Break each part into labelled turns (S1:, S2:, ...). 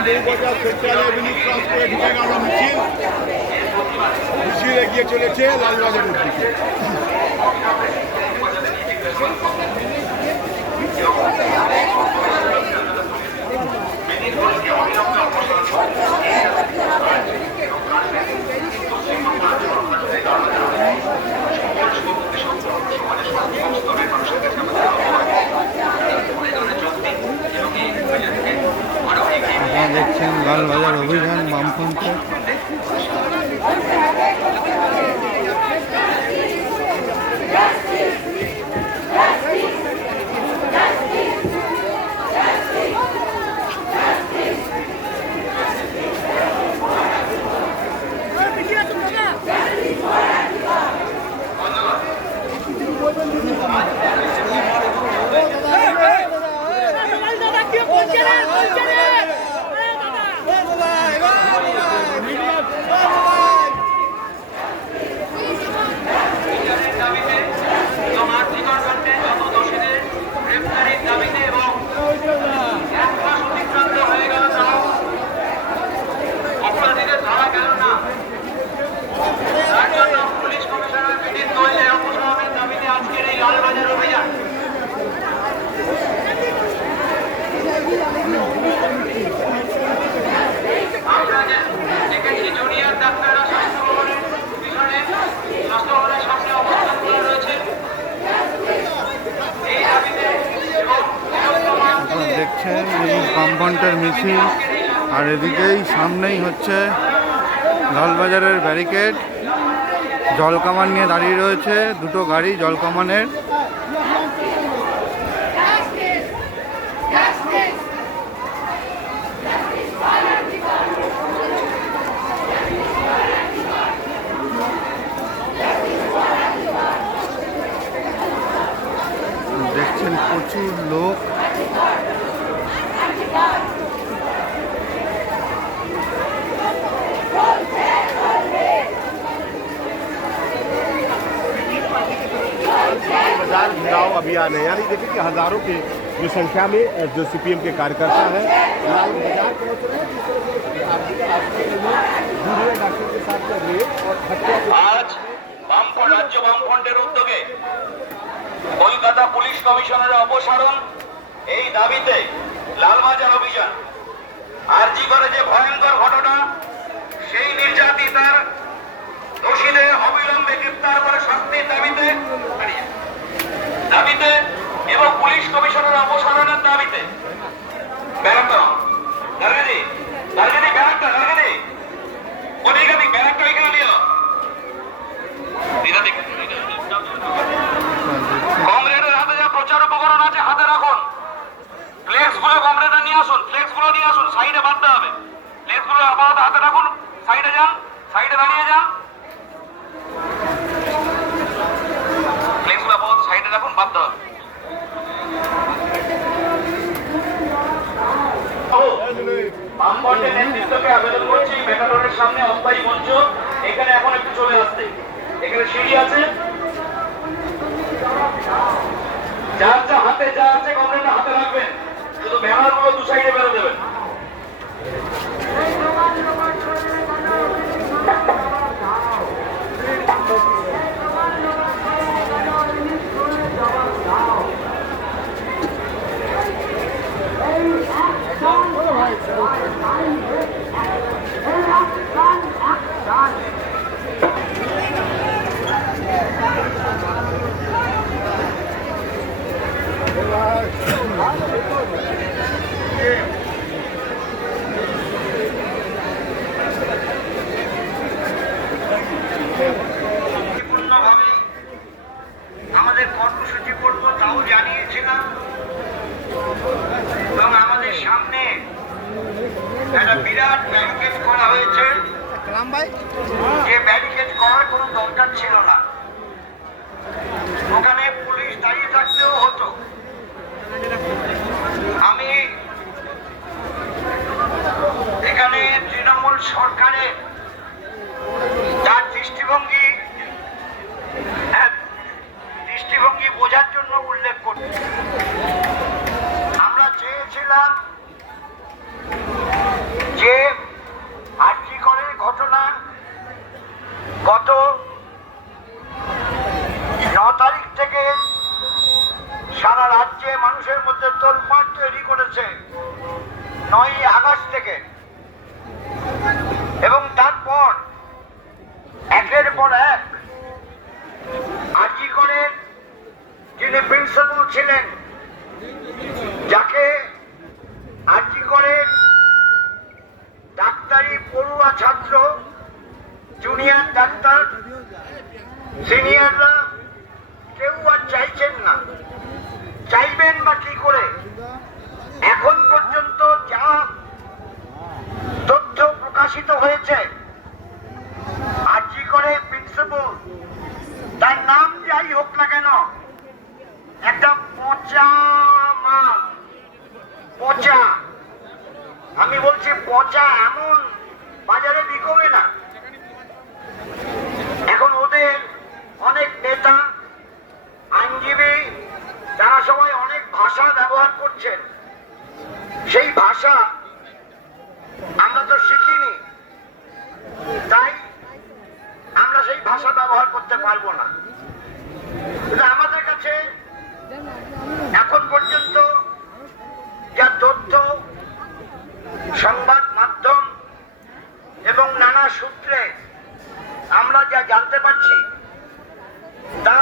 S1: বউবাজার মিছিল মিছিল এগিয়ে চলেছে লালবাজারের দিকে
S2: আপনারা লালবাজার অভিযান বামপন্থী
S3: দাদা কি বলছে রে বলছে রে
S4: দাবিতে এবং আর্থিকর কাণ্ডে যত দোষীদের গ্রেপ্তারির দাবিতে এবং এক মাস অতিক্রান্ত হয়ে গেল তাও অপরাধীদের ধরা গেল না তার জন্য পুলিশ কমিশনার বিদিন গোয়েলের অপসারণের দাবিতে আজকের এই লালবাজার অভিযান আমরা যে- দেখেছি জুনিয়র ডাক্তাররা স্বাস্থ্য ভবনের পিছনে স্বাস্থ্য ভবনের সামনে অবস্থান করে রয়েছে এই দাবিতে এবং বৃহত্তম
S2: আপনারা দেখছেন এই মিছিল আর এদিকেই সামনেই হচ্ছে লালবাজারের ব্যারিকেড। জলকামান নিয়ে দাঁড়িয়ে রয়েছে দুটো গাড়ি জলকামানের। দেখছেন প্রচুর লোক।
S1: घेराव अभियान है यानी देखिए कि हजारों की जो संख्या में अ, जो सीपीएम के कार्यकर्ता हैं लाल बाजार पहुंच रहे हैं जिस तरह से आपके- आपके लिए जूनियर डॉक्टर के साथ में रेप और हत्या के
S4: আজ বামফ্রন্ট রাজ্য বামফ্রন্টের উদ্যোগে কলকাতা পুলিশ কমিশনারের অপসারণ এই দাবিতে লালবাজার অভিযান কমিশনার অপসারণের দাবিতে। ব্যারাকটা দার্গেদি দার্গেদি ব্যারাকটা দার্গেদি ওদিকে ব্যারাকটা এখানে নিও দিদা দেখুন কংগ্রেসের হাতে যা প্রচার উপকরণ আছে হাতে রাখুন ফ্লেক্সগুলো কংগ্রেসের নিয়ে আসুন ফ্লেক্সগুলো নিয়ে আসুন সাইডে বাঁধতে হবে ফ্লেক্সগুলো আপাতত হাতে রাখুন সাইডে যান সাইডে দাঁড়িয়ে যান ফ্লেক্সগুলো আপাতত সাইডে রাখুন বাঁধতে হবে বামফ্রন্টের নেতৃত্বকে আবেদন করছি মেটাডোরের সামনে অস্থায়ী মঞ্চ, এখানে এখন একটু চলে আসছে। এখানে সিঁড়ি আছে। যার যা হাতে যা আছে কমরেডরা হাতে রাখবেন। শুধু ব্যানারগুলো দু সাইডে কর্মসূচি করব তাও জানিয়েছিলাম। এবং আমাদের সামনে একটা বিরাট ব্যারিকেড করা হয়েছে। যে ব্যারিকেড করার কোনো দরকার ছিল না। ওখানে পুলিশ দাঁড়িয়ে থাকলেও হতো। আমি হাজি করে যিনি প্রিন্সিপাল ছিলেন, যাকে হাজি করে ডাক্তারি পড়ুয়া
S5: ছাত্র জুনিয়র ডাক্তার সিনিয়ররা কেউ আর চাইছেন না। চাইবেন বা কি করে? এখন পর্যন্ত যা তথ্য প্রকাশিত হয়েছে, আর জি করে প্রিন্সিপাল তার নাম যাই হোক না কেন, একটা পচা মাল, পচা। আমি বলছি পচা এমন, বাজারে বিকবে না। এখন ওদের অনেক নেতা, আইনজীবী, তারা সবাই অনেক ভাষা ব্যবহার করছেন। সেই ভাষা আমরা তো শিখিনি, তাই আমরা সেই ভাষা ব্যবহার করতে পারব না। আমাদের কাছে এখন পর্যন্ত যা তথ্য, সংবাদ মাধ্যম এবং নানা সূত্রে আমরা যা জানতে পারছি, তা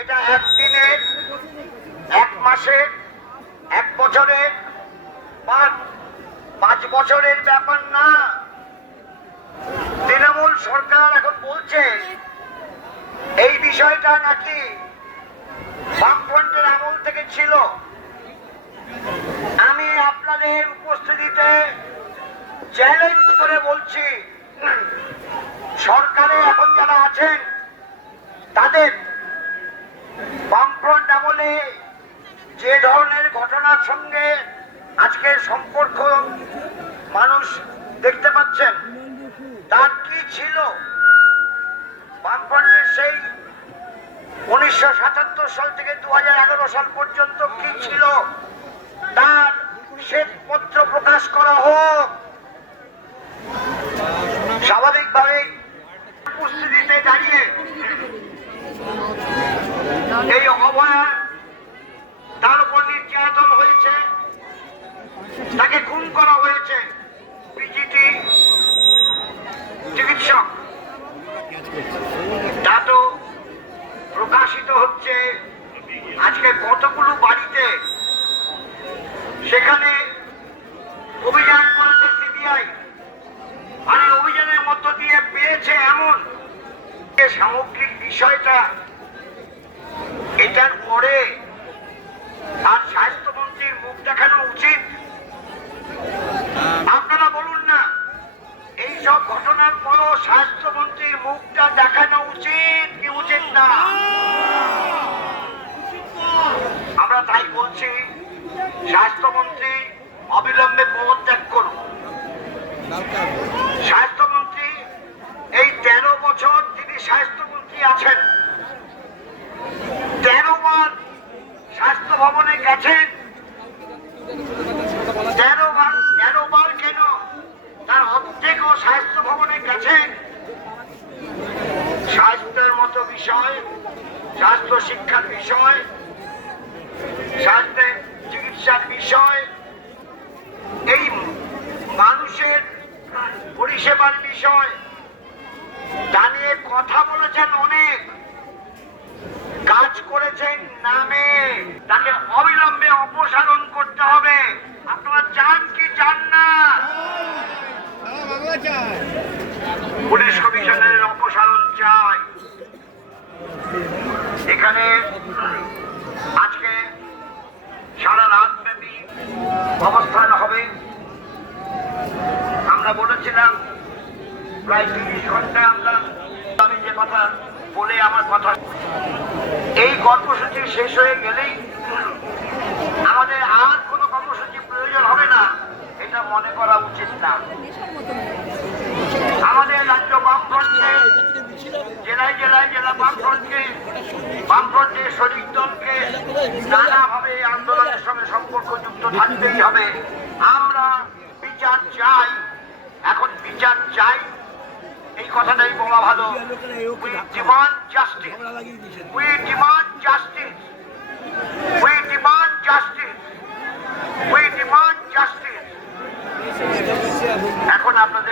S5: এটা একদিনের, এক মাসের, এক বছরের বা পাঁচ বছরের ব্যাপার না। তৃণমূল সরকার এখন বলছে এই বিষয়টা নাকি বামফ্রন্টের আমল থেকে ছিল? আমি আপনাদের উপস্থিতিতে চ্যালেঞ্জ করে বলছি, সরকারে এখন যারা আছেন, তাদের বামফ্রন্ট আমলে যে ধরনের ঘটনার সঙ্গে আজকের সম্পর্ক মানুষ দেখতে পাচ্ছেন, তার কি ছিল? উনিশশো সাতাত্তর সাল থেকে দু সাল পর্যন্ত কি ছিল? তার শ্বেতপত্র প্রকাশ করা হোক। স্বাভাবিকভাবে উপস্থিতিতে দাঁড়িয়ে এই অভয়া তার উপর নির্যাতন হয়েছে তাকে খুন করা হয়েছে পিজিটি চিকিৎসক তা তো প্রকাশিত হচ্ছে আজকে কতগুলো বাড়িতে সেখানে অভিযান করেছে সিবিআই। এই অভিযানের মধ্য দিয়ে পেয়েছে এমন সামগ্রিক বিষয়টা, এটার পরে আর স্বাস্থ্যমন্ত্রীর মুখ দেখানো উচিত। আপনারা বলুন না, এই সব ঘটনার পরও স্বাস্থ্যমন্ত্রীর মুখটা দেখানো উচিত কি উচিত না? আমরা তাই বলছি, স্বাস্থ্যমন্ত্রী অবিলম্বে করুন স্বাস্থ্যমন্ত্রী এই তেরো বছর তিনি স্বাস্থ্যমন্ত্রী আছেন তেরো বার স্বাস্থ্য ভবনে গেছেন তেরো বার তেরো বার কেন তার অর্ধেকও স্বাস্থ্য ভবনে গেছেন স্বাস্থ্যের মতো বিষয় স্বাস্থ্য শিক্ষার বিষয় স্বাস্থ্যের চিকিৎসার বিষয় এই মানুষের পরিষেবার বিষয় তা নিয়ে কথা বলেছেন অনেক কাজ করেছেন নামে তাকে অবিলম্বে অপসারণ করতে হবে আপনারা চান কি চান না পুলিশ কমিশনারের অপসারণ চাই এখানে আজকে সারা রাত ব্যাপী অবস্থান হবে। আমরা বলেছিলাম, প্রায় তিরিশ ঘণ্টা আমরা আমি যে কথা বলে আমার কথা এই কর্মসূচি শেষ হয়ে গেলেই আমাদের আর কোনো কর্মসূচি প্রয়োজন হবে না, এটা মনে করা উচিত না। আমাদের রাজ্য বামফ্রন্টকে জেলায় জেলায় জেলা বামফ্রন্টকে বামফ্রন্টের শরিক দলকে নানাভাবে আন্দোলনের সঙ্গে সম্পর্কযুক্ত থাকতেই হবে। আমরা বিচার চাই, এখন বিচার চাই। এই কথাটাই বলা ভালো। We demand justice we demand justice we demand justice we demand justice এখন আপনাদের